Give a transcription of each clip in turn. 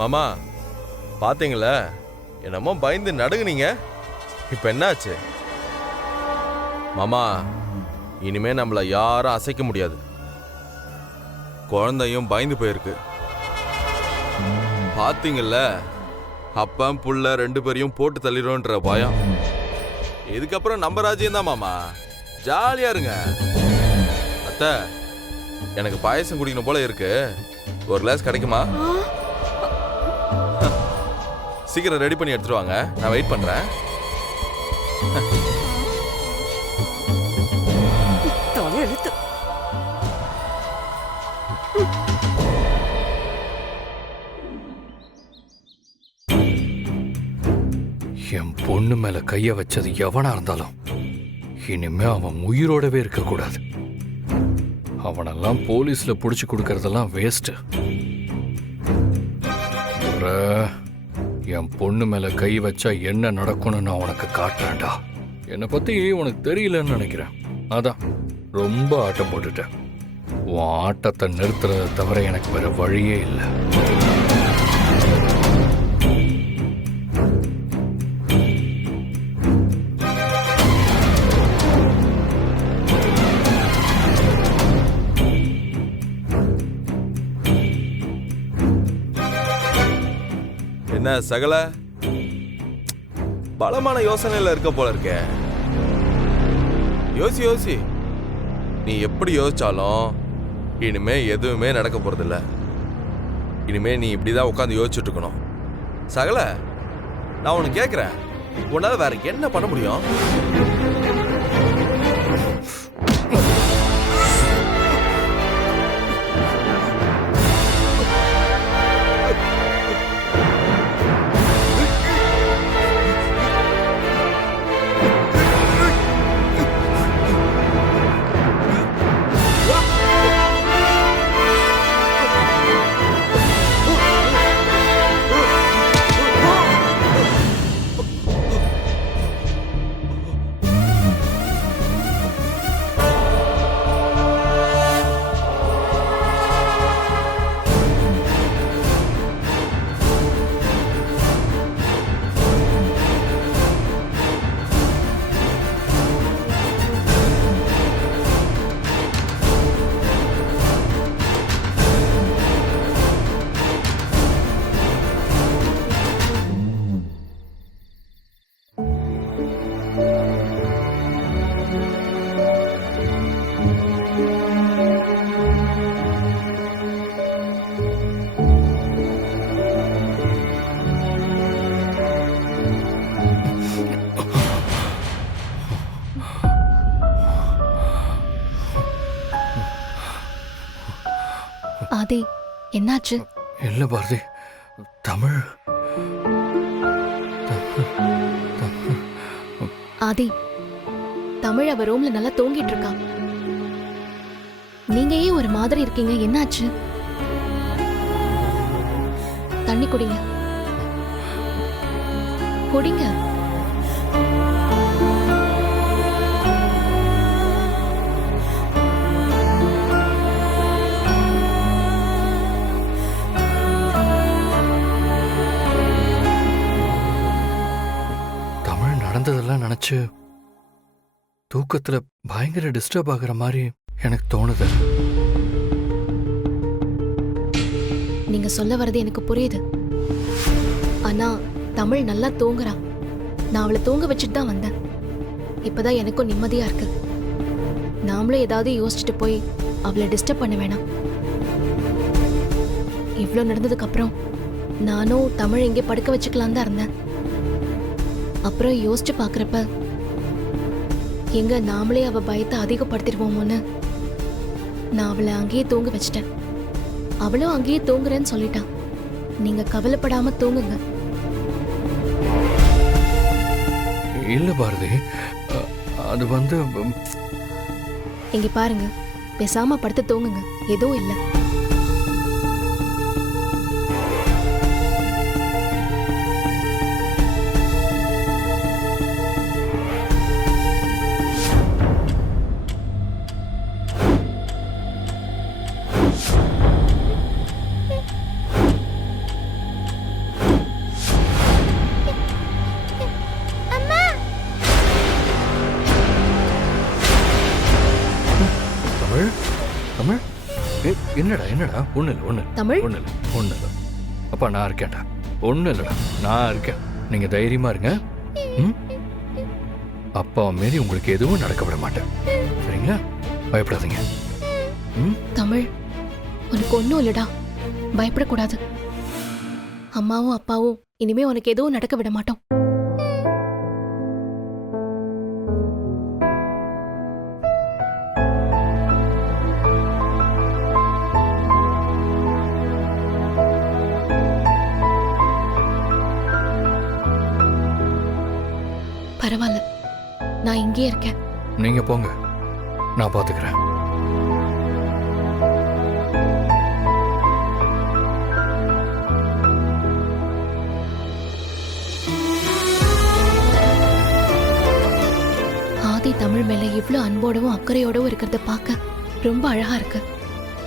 மாமா பாத்தீங்களா, என்னமோ பயந்து நடுங்குனீங்க. இப்ப என்னாச்சு மாமா? இனிமே நம்மள யாரும் அசைக்க முடியாது. குழந்தையும் பயந்து போயிருக்கு. பாத்தீங்கல்ல, அப்பம் புள்ள 2 பேரையும் போட்டு தள்ளிடும்ன்ற பயம். இதுக்கப்புறம் நம்ம ராஜ்யம் தான் மாமா. ஜாலியா இருங்க. அத்தை, எனக்கு பாயசம் குடிக்கணும் போல இருக்கு. ஒரு கிளாஸ் கிடைக்குமா? சீக்கிரம் ரெடி பண்ணி எடுத்துட்டு வாங்க, நான் வெயிட் பண்றேன். என் பொண்ணு மேல கைய வச்சது எவனா இருந்தாலும் இனிமே அவன் உயிரோடவே இருக்க கூடாது. அவனெல்லாம் போலீஸ்ல புடிச்சு கொடுக்கறதெல்லாம் வேஸ்ட். என் பொண்ணு மேல கை வச்சா என்ன நடக்கும்னு நான் உனக்கு காட்டுறேன்டா. என்னை பத்தி உனக்கு தெரியலன்னு நினைக்கிறேன். அதான் ரொம்ப ஆட்டம் போட்டுட்டேன். உன் ஆட்டத்தை நிறுத்துறதை தவிர எனக்கு வேற வழியே இல்லை. என்ன சகல பலமான யோசனையில இருக்க போல இருக்கே. யோசி. நீ எப்படி யோசிச்சாலும் இனிமே எதுவுமே நடக்க போறதில்ல. இனிமே நீ இப்படிதான் உட்காந்து யோசிச்சுட்டு இருக்கணும். சகல, நான் உனக்கு கேட்கிறேன், உன்னால வேற என்ன பண்ண முடியும்? ஆதி, என்னாச்சு? இல்ல பாரதி, தமிழ். ஆதி, தமிழ் அவ ரூம்ல நல்லா தூங்கிட்டு இருக்கா. நீங்க ஏன் ஒரு மாதிரி இருக்கீங்க? என்னாச்சு? தண்ணி குடிங்க. குடிங்க. நடந்ததெல்லாம் நினைச்சு தூக்கத்துல பயங்கர டிஸ்டர்ப் ஆகுற மாதிரி எனக்கு தோணுது. நீங்க சொல்ல வர்றது எனக்கு புரியுது. ஆனா தமிழ் நல்லா தூங்குறா. நான் அவளை தூங்க வச்சுட்டு தான் வந்தேன். இப்பதான் எனக்கும் நிம்மதியா இருக்கு. நாமளும் ஏதாவது யோசிச்சுட்டு போய் அவளை டிஸ்டர்ப் பண்ண வேணாம். இவ்வளவு நடந்ததுக்கு அப்புறம் நானும் தமிழ் எங்கே படுக்க வச்சுக்கலாம் தான் இருந்தேன். அப்புறம் யோசிச்சு பாக்குறப்ப எங்க நாமளே அவ பயத்தை அதிகப்படுத்திடுவோமோன்னு நான் அவளை அங்கேயே தூங்க வச்சிட்டேன். அவளும் அங்கேயே தூங்குறேன்னு சொல்லிட்டான். நீங்க கவலைப்படாம தூங்குங்க. இல்ல பாரதி, அது இங்க பாருங்க, பேசாம படுத்து தூங்குங்க. எதுவும் இல்லை. என்னடா ஒண்ணு இல்ல தமிழ் ஒண்ணு இல்ல அப்பா நான் இருக்கேன்டா. ஒண்ணு இல்லடா, நான் இருக்கேன். நீங்க தைரியமா இருங்க. ம்? அப்பா மாரி உங்களுக்கு எதுவும் நடக்க விட மாட்டேன். சரிங்களா? பயப்படாதீங்க. ம்? தமிழ் உனக்கு ஒன்றும் இல்லடா, பயப்படக்கூடாது. அம்மாவும் அப்பாவும் இனிமே உனக்கு எதுவும் நடக்க விட மாட்டோம். பரவாயில்ல, நான் இங்கேயே இருக்கேன். நீங்க போங்க, நான் பாத்துக்கிறேன். ஆதி தமிழ் மேல இவ்ளோ அன்போடவும் அக்கறையோடவும் இருக்கிறத பார்க்க ரொம்ப அழகா இருக்கு.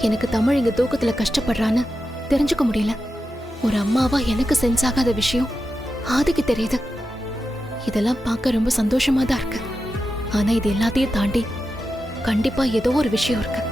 எனக்கு தமிழ் இங்க தூக்கத்துல கஷ்டப்படுறான்னு தெரிஞ்சுக்க முடியல. ஒரு அம்மாவா எனக்கு சென்ஸ் ஆகாத விஷயம் ஆதிக்கு தெரியுது. இதெல்லாம் பார்க்க ரொம்ப சந்தோஷமா தான் இருக்கு. ஆனா இது எல்லாத்தையும் தாண்டி கண்டிப்பா ஏதோ ஒரு விஷயம் இருக்கு.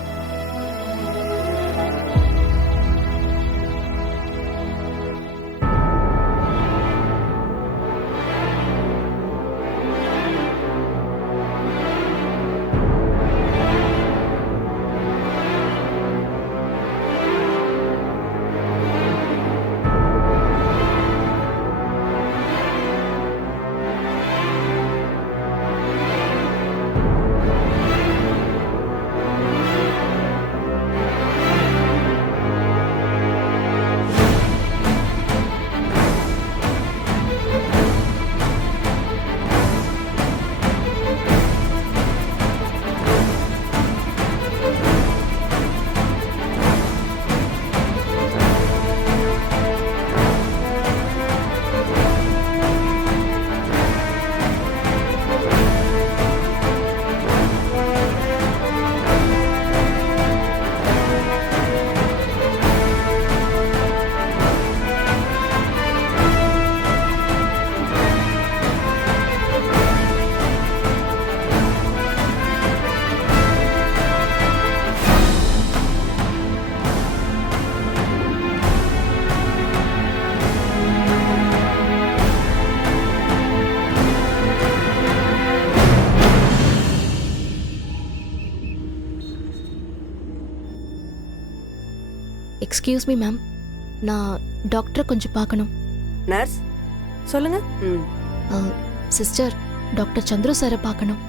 எக்ஸ்கியூஸ் மீ மேம், நான் டாக்டரை கொஞ்சம் பார்க்கணும். நர்ஸ் சொல்லுங்க. ம். சிஸ்டர், டாக்டர் சந்துரு சாரை பார்க்கணும்.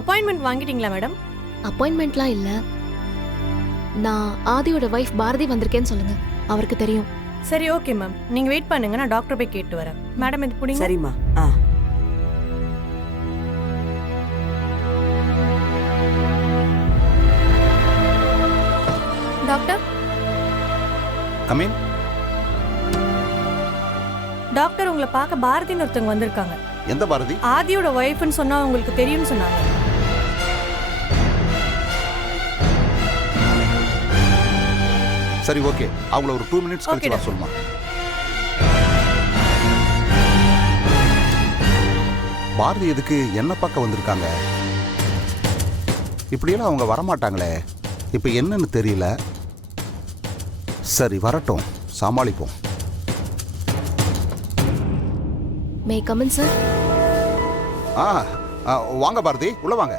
அப்பாயின்மெண்ட் வாங்கிட்டீங்களா மேடம்? அப்பாயின்மெண்ட்லாம் இல்லை. நான் ஆதியோட வைஃப் பாரதி வந்திருக்கேன்னு சொல்லுங்க, அவருக்கு தெரியும். சரி, ஓகே மேம். நீங்க வெயிட் பண்ணுங்க, நான் டாக்டர் போய் கேட்டு வரேன். மேடம் இது புடிங்க. சரிம்மா. Doctor come in. டாக்டர் உங்களை பார்க்க பாரதின்னு ஒருத்தவங்க வந்திருக்காங்க. எந்த பாரதி? ஆதியோட ஒய்ஃப்னு சொன்னா உங்களுக்கு தெரியும்னு சொன்னாங்க. சரி, ஓகே. அவங்கள ஒரு 2 மினிட்ஸ் கழிச்சு வர சொல்லுமா. பாரதி எதுக்கு என்ன பார்க்க வந்திருக்காங்க? இப்படியெல்லாம் அவங்க வரமாட்டாங்களே. இப்போ என்னன்னு தெரியல. சரி, வரட்டும், சமாளிப்போம். May come in sir? வாங்க பாரதி, உள்ள வாங்க.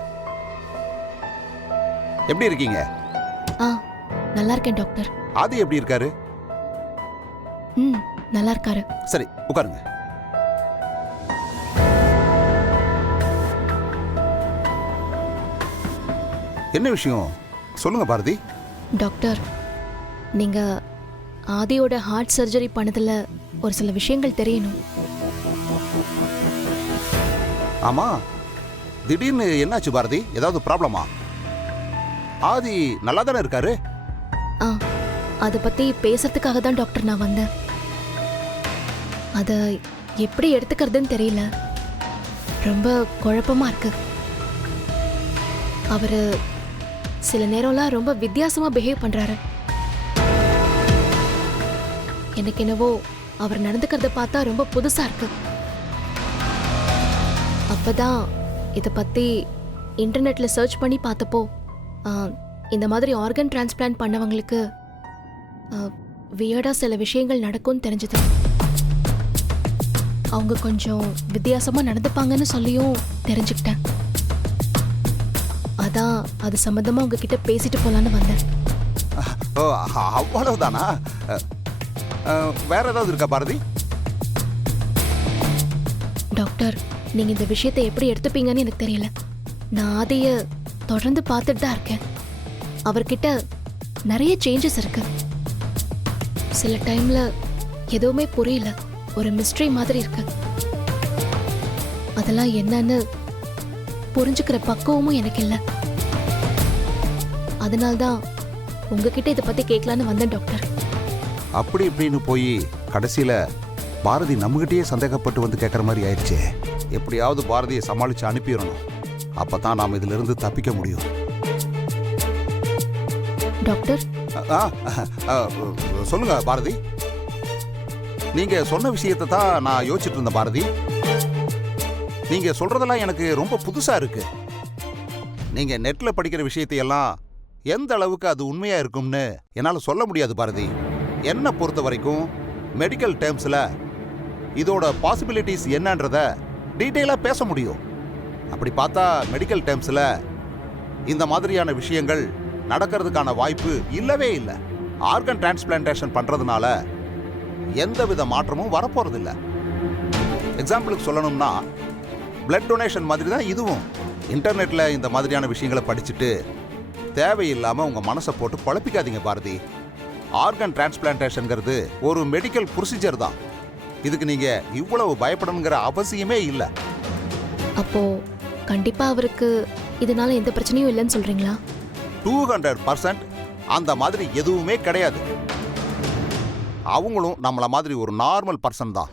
எப்படி இருக்கீங்க? நல்லா இருக்கேன் டாக்டர். ஆதி எப்படி இருக்காரு? நல்லா இருக்காரு. சரி, உட்காருங்க. என்ன விஷயம் சொல்லுங்க பாரதி. டாக்டர், நீங்க ஆதியோட ஹார்ட் சர்ஜரி பண்ணதுல ஒரு சில விஷயங்கள் தெரியணும். ஆமா, திடீர்னு என்னாச்சு பாரதி? ஏதாவது ப்ராப்ளமா? ஆதி நல்லா தானே இருக்காரு? அதை பத்தி பேசுறதுக்காக தான் டாக்டர் நான் வந்தேன். அதை எப்படி எடுத்துக்கிறதுன்னு தெரியல, ரொம்ப குழப்பமா இருக்கு. அவரு சில நேரம்லாம் ரொம்ப வித்தியாசமா பிஹேவ் பண்றாரு. எனக்கு என்னவோ அவர் நடந்துக்கிறத பார்த்தா ரொம்ப புதுசா இருக்கு. அப்பதான் இதை பத்தி இன்டர்நெட்ல சர்ச் பண்ணி பார்த்தப்போ இந்த மாதிரி ஆர்கன் டிரான்ஸ்பிளான்ட் பண்ணவங்களுக்கு வியர்டா சில விஷயங்கள் நடக்கும்னு தெரிஞ்சது. அவங்க கொஞ்சம் வித்தியாசமா நடந்துப்பாங்கன்னு சொல்லியும் தெரிஞ்சுக்கிட்டேன். அதான் அது சம்பந்தமா உங்ககிட்ட பேசிட்டு போலான்னு வந்தேன். ஓ, அவ்வளவுதானா? வேற ஏதாவது இருக்கா பாரதி? டாக்டர், நீங்க இந்த விஷயத்தை எப்படி எடுத்துப்பீங்கன்னு எனக்கு தெரியல. நான் அதைய தொடர்ந்து பார்த்துட்டு தான் இருக்கேன். அவர்கிட்ட நிறைய சேஞ்சஸ் இருக்கு. சில டைம்ல எதுவுமே புரியல, ஒரு மிஸ்ட்ரி மாதிரி இருக்கு. அதெல்லாம் என்னன்னு புரிஞ்சுக்கிற பக்குவமும் எனக்கு இல்லை. அதனால்தான் உங்ககிட்ட இதை பத்தி கேட்கலான்னு வந்தேன் டாக்டர். அப்படி இப்படின்னு போய் கடைசியில பாரதி நம்மகிட்டயே சந்தேகப்பட்டு வந்து கேட்குற மாதிரி ஆயிடுச்சே. எப்படியாவது பாரதியை சமாளிச்சு அனுப்பிடணும். அப்பதான் நாம் இதுல இருந்து தப்பிக்க முடியும். டாக்டர், ஆ, ஆ, சொல்லுங்க பாரதி. நீங்க சொன்ன விஷயத்தை தான் நான் யோசிச்சுட்டு இருந்தேன் பாரதி. நீங்க சொல்றதெல்லாம் எனக்கு ரொம்ப புதுசா இருக்கு. நீங்க நெட்ல படிக்கிற விஷயத்தையெல்லாம் எந்த அளவுக்கு அது உண்மையா இருக்கும்னு என்னால சொல்ல முடியாது பாரதி. என்னை பொறுத்த வரைக்கும் மெடிக்கல் டேர்ம்ஸ்ல இதோட பாசிபிலிட்டிஸ் என்னன்றத டீட்டெயிலா பேச முடியும். அப்படி பார்த்தா மெடிக்கல் டேர்ம்ஸ்ல இந்த மாதிரியான விஷயங்கள் நடக்கிறதுக்கான வாய்ப்பு இல்லவே இல்லை. ஆர்கன் டிரான்ஸ்பிளான்டேஷன் பண்றதுனால எந்தவித மாற்றமும் வரப்போறதில்ல. எக்ஸாம்பிளுக்கு சொல்லணும்னா பிளட் டொனேஷன் மாதிரி தான் இதுவும். இன்டர்நெட்ல இந்த மாதிரியான விஷயங்களை படிச்சுட்டு தேவையில்லாம உங்க மனசை போட்டு குழப்பிக்காதீங்க பாரதி. ஆர்கன் டிரான்ஸ்பிளான்டேஷன்ங்கிறது ஒரு மெடிக்கல் ப்ரொசீஜர் தான். இதுக்கு நீங்க இவ்வளவு பயப்படணுங்கிற அவசியமே இல்லை. அப்போ கண்டிப்பா அவருக்கு இதனால எந்த பிரச்சனையும் இல்லைன்னு சொல்றீங்களா? 200% அந்த மாதிரி எதுவுமே கிடையாது. அவங்களும் நம்மள மாதிரி ஒரு நார்மல் பர்சன் தான்.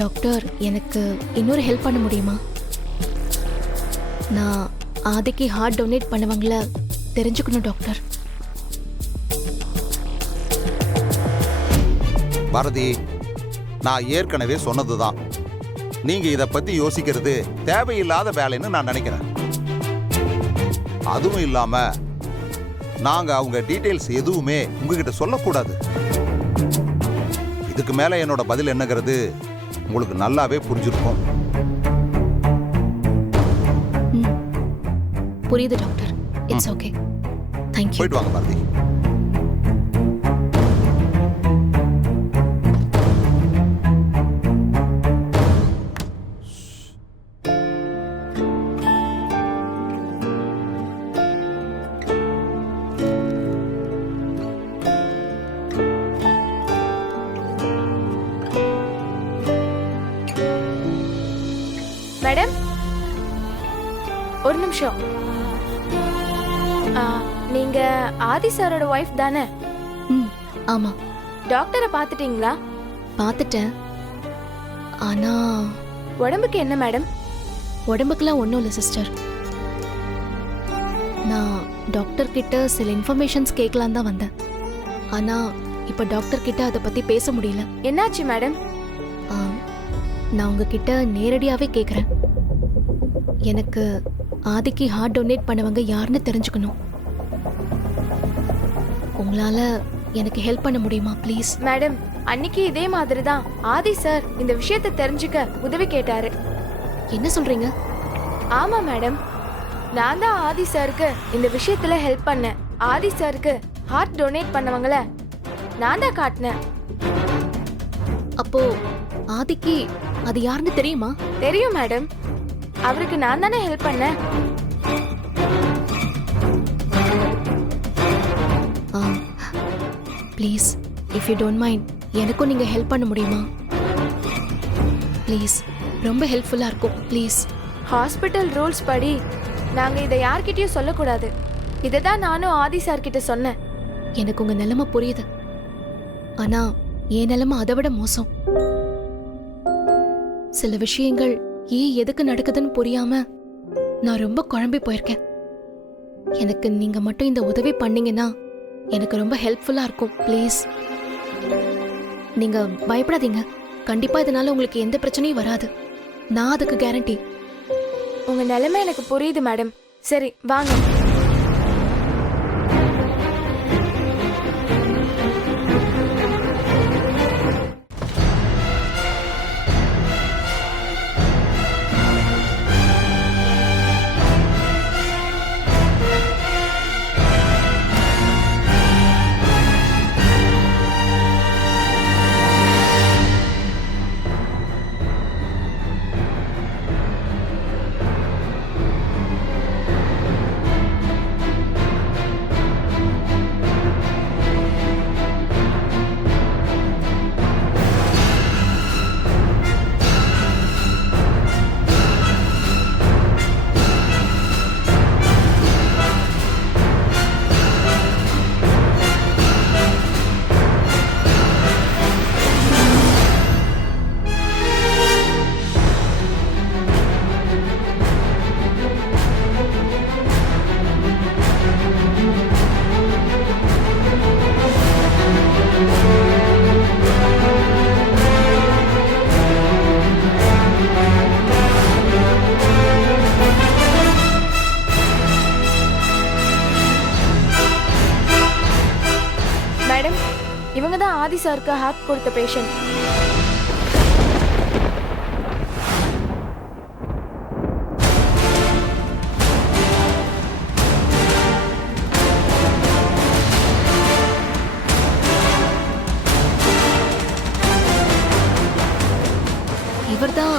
டாக்டர், எனக்கு இன்னொரு ஹெல்ப் பண்ண முடியுமா? நான் ஆதிக்கு ஹார்ட் டொனேட் பண்ணவங்கள தெரிஞ்சுக்கணும் டாக்டர். பாரதி, நான் ஏற்கனவே சொன்னதுதான். நீங்க இத பத்தி யோசிக்கிறது தேவையில்லாத வேலைன்னு நான் நினைக்கிறேன். அதுவும் இல்லாம நாங்க அவங்க டீடைல்ஸ் எதுவுமே உங்ககிட்ட சொல்லக்கூடாது. இதுக்கு மேல என்னோட பதில் என்னங்கிறது உங்களுக்கு நல்லாவே புரிஞ்சிருக்கும். புரியுது டாக்டர். It's okay. தேங்க்யூ. போயிட்டு வாங்க பாரதி. மேடம், ஒரு நிமிஷம். நீங்க ஆதி சாரோட ஒய்ஃப் தானே? ஆமா. டாக்டரை பார்த்துட்டீங்களா? பார்த்துட்டேன். ஆனா உடம்புக்கு என்ன மேடம்? உடம்புக்குலாம் ஒன்றும் இல்லை சிஸ்டர். நான் டாக்டர் கிட்ட சில இன்ஃபர்மேஷன்ஸ் கேட்கலாம் தான் வந்தேன். ஆனா இப்ப டாக்டர் கிட்ட அதை பத்தி பேச முடியல. என்னாச்சு மேடம்? நான் உங்ககிட்ட நேரடியாவே கேட்குறேன். எனக்கு ஆதிக்கு ஹார்ட் டொனேட் பண்ணவங்க யாருன்னு தெரிஞ்சுக்கணும். உங்களால எனக்கு ஹெல்ப் பண்ண முடியுமா ப்ளீஸ்? மேடம், அன்னைக்கு இதே மாதிரி தான் ஆதி சார் இந்த விஷயத்தை தெரிஞ்சுக்க உதவி கேட்டாரு. என்ன சொல்றீங்க? ஆமா மேடம், நான் தான் ஆதி சாருக்கு இந்த விஷயத்துல ஹெல்ப் பண்ணேன். ஆதி சாருக்கு ஹார்ட் டொனேட் பண்ணவங்கள நான் தான் காட்டினேன். அப்போ ஆதிக்கு அது யாருன்னு தெரியுமா? தெரியும் மேடம், அவருக்கு நான் தானே ஹெல்ப் பண்ணேன். Please, if you don't mind, எனக்கும் நீங்க ஹெல்ப் பண்ண முடியுமா? ப்ளீஸ், ரொம்ப ஹெல்ப்ஃபுல்லா இருக்கும் ப்ளீஸ். ஹாஸ்பிட்டல் ரூல்ஸ் படி நாங்க இதை யார்கிட்டயும் சொல்லக்கூடாது. இதை தான் நானும் ஆதி சார் கிட்ட சொன்னேன். எனக்கு உங்க நிலைமை புரியுது. ஆனா என் நிலைமை அதை விட மோசம். சில விஷயங்கள் ஏன் எதுக்கு நடக்குதுன்னு புரியாம நான் ரொம்ப குழம்பி போயிருக்கேன். எனக்கு நீங்க மட்டும் இந்த உதவி பண்ணீங்கன்னா எனக்கு ரொம்ப ஹெல்ப்ஃபுல்லா இருக்கும் ப்ளீஸ். நீங்க பயப்படாதீங்க. கண்டிப்பா இதனால உங்களுக்கு எந்த பிரச்சனையும் வராது. நான் அதுக்கு கேரண்டி. உங்க நிலைமை எனக்கு புரியுது மேடம். சரி வாங்க. மேடம், இவங்க தான் ஆதி சாருக்கு ஹார்ட் கொடுத்த பேஷண்ட். இவர்தான்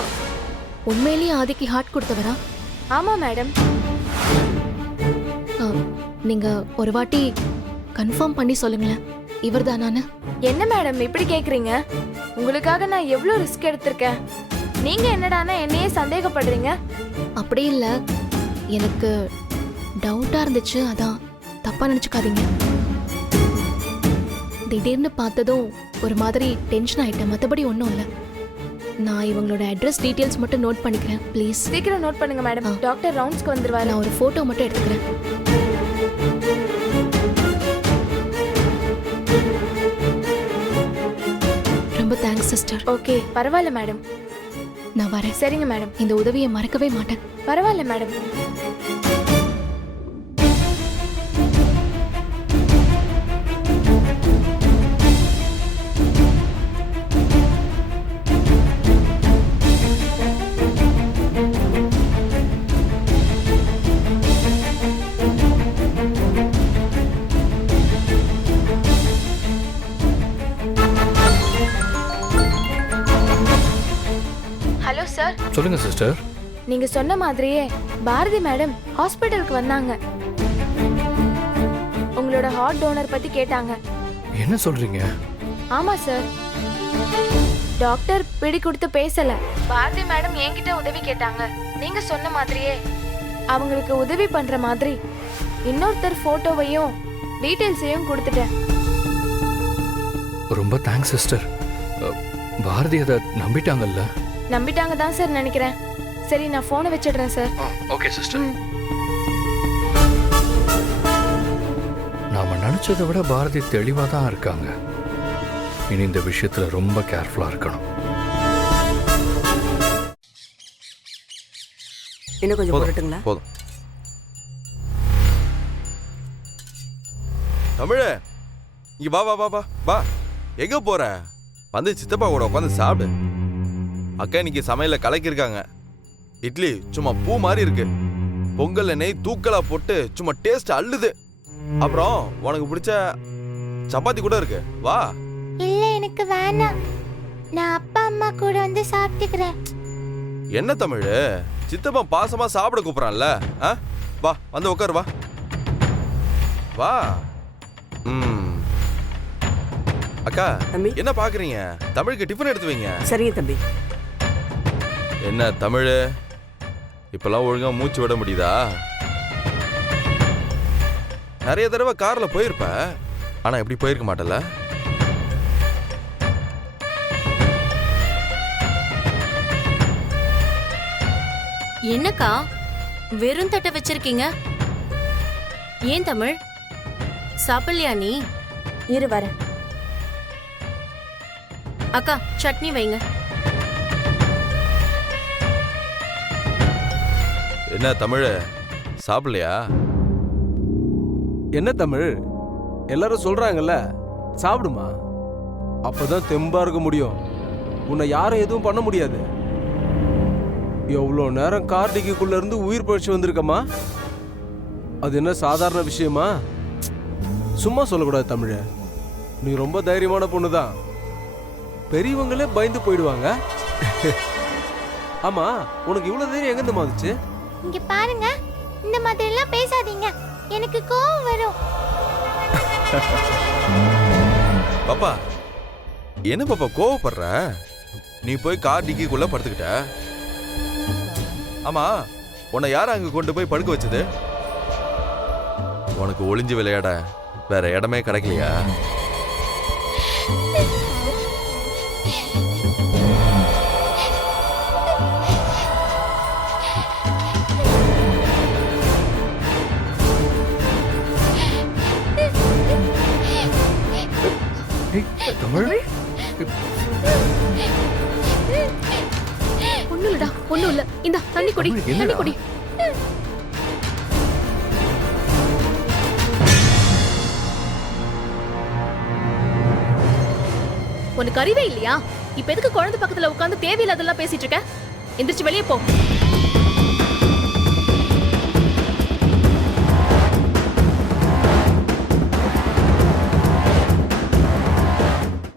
உண்மையிலேயே ஆதிக்கு ஹார்ட் கொடுத்தவரா? ஆமா மேடம். ஆ, நீங்க ஒரு வாட்டி கன்ஃபார்ம் பண்ணி சொல்லுங்களேன், இவர்தானான்னு. என்ன மேடம் இப்படி கேக்குறீங்க? உங்களுக்காக நான் எவ்வளவு ரிஸ்க் எடுத்திருக்கேன். நீங்க என்னடானா என்னையே சந்தேகப்படுறீங்க? அப்படி இல்ல, எனக்கு டவுட்டா இருந்துச்சு, அதான். தப்பா நினைச்சுக்காதீங்க. திடீர்னு பார்த்ததும் ஒரு மாதிரி டென்ஷன் ஆயிட்டேன், மற்றபடி ஒன்றும் இல்லை. நான் இவங்களோட அட்ரஸ் டீட்டெயில்ஸ் மட்டும் நோட் பண்ணிக்கிறேன் ப்ளீஸ். சீக்கிரம் நோட் பண்ணுங்க மேடம். டாக்டர் ரவுண்ட்ஸ்க்கு வந்துருவாரு. நான் ஒரு ஃபோட்டோ மட்டும் எடுத்துக்கிறேன். ரொம்ப தேங்க்ஸ் சிஸ்டர். ஓகே, பரவாயில்ல மேடம். நான் வரேன். சரிங்க மேடம். இந்த உதவியை மறக்கவே மாட்டேன். பரவாயில்ல மேடம். Hello sir. சொல்லுங்க சிஸ்டர். நீங்க சொன்ன மாதிரியே பாரதி மேடம் ஹாஸ்பிட்டலுக்கு வந்தாங்க. உங்களோட ஹார்ட் டோனர் பத்தி கேட்டாங்க. என்ன சொல்றீங்க? ஆமா சார். டாக்டர் பிடி கொடுத்து பேசல. பாரதி மேடம் என்கிட்ட உதவி கேட்டாங்க. நீங்க சொன்ன மாதிரியே அவங்களுக்கு உதவி பண்ற மாதிரி இன்னொருத்தர் போட்டோவையும் டீடைல்ஸையும் கொடுத்துட்டேன். ரொம்ப தேங்க்ஸ் சிஸ்டர். பாரதி அதை நம்பிட்டாங்கல்ல? நம்பிட்டாங்க தான் சார் நினைக்கிறேன். சரி, நான் போனை வச்சிடுறேன் சார். Okay sister. நாம நினைச்சதை விட பாரதி தெளிவா தான் இருக்காங்க. இனி இந்த விஷயத்துல ரொம்ப கேர்ஃபுல்லா இருக்கணும். இன்னும் கொஞ்சம் போட்டுங்களா? போதும். தமிழே, இங்க வா வா வா வா வா. எங்க போற? வந்து சித்தப்பா கூட உட்காந்து சாப்பிடு. அக்கா இன்னைக்கு சமையல கலக்கிருக்காங்க. இட்லி சும்மா பூ மாதிரி இருக்கு. பொங்கல் நெய் தூக்கலா போட்டு சும்மா டேஸ்ட் அள்ளுது. அப்புறம் உனக்கு பிடிச்ச சப்பாத்தி கூட இருக்கு. வா. இல்ல, எனக்கு வேணாம். நான் அப்பா அம்மா கூட வந்து சாப்பிட்டுக்கிறேன். என்ன தமிழ், சித்தப்பா பாசமா சாப்பிட கூப்பிடறான்ல? வா, வந்து உட்காரு. வா வா. அக்கா, தம்பி. என்ன பாக்குறீங்க? தமிழுக்கு டிஃபன் எடுத்து வைங்க. சரிங்க தம்பி. என்ன தமிழ், இப்பெல்லாம் ஒழுங்கா மூச்சு விட முடியுதா? நிறைய தடவை கார்ல போயிருப்ப, ஆனா எப்படி போயிருக்க மாட்டல? என்னக்கா வெறும் தட்டை வச்சிருக்கீங்க? ஏன் தமிழ், சாப்பிடலையா நீ? இரு வரேன். அக்கா, சட்னி வைங்க. என்ன தமிழ் சாப்பிடலையா? என்ன தமிழ், எல்லாரும் சொல்றாங்கல்ல சாப்பிடுமா, அப்பதான் தெம்பா இருக்க முடியும். உன்னை யாரும் எதுவும் பண்ண முடியாது. எவ்வளோ நேரம் கார்டிக்குள்ள இருந்து உயிர் பழிச்சு வந்திருக்கமா, அது என்ன சாதாரண விஷயமா? சும்மா சொல்லக்கூடாது தமிழ, நீ ரொம்ப தைரியமான பொண்ணுதான். பெரியவங்களே பயந்து போயிடுவாங்க. ஆமா, உனக்கு இவ்வளவு தைரியம் எங்க இருந்து வந்துச்சு? இங்க பாருங்க, இந்த மாதிரி எல்லாம் பேசாதீங்க, எனக்கு கோவம் வரும். பாப்பா என்ன பாப்பா கோவப்படுற? நீ போய் கார் டிக்கிக்குள்ள படுத்துக்கிட்ட. ஆமா, உன்னை யார் அங்க கொண்டு போய் படுக்க வச்சது? உனக்கு ஒளிஞ்சு விளையாட வேற இடமே கிடைக்கலையா? தமிழ் ஒண்ணும் இல்லடா, ஒண்ணும் இல்ல. இந்த தண்ணி குடி, தமிழ், தண்ணி என்னடா? குடி. உனக்கு அறிவே இல்லையா? இப்ப எதுக்கு குழந்தை பக்கத்துல உட்கார்ந்து தேவையில்லாதெல்லாம் பேசிட்டு இருக்க? எந்திரிச்சு வெளியே போ.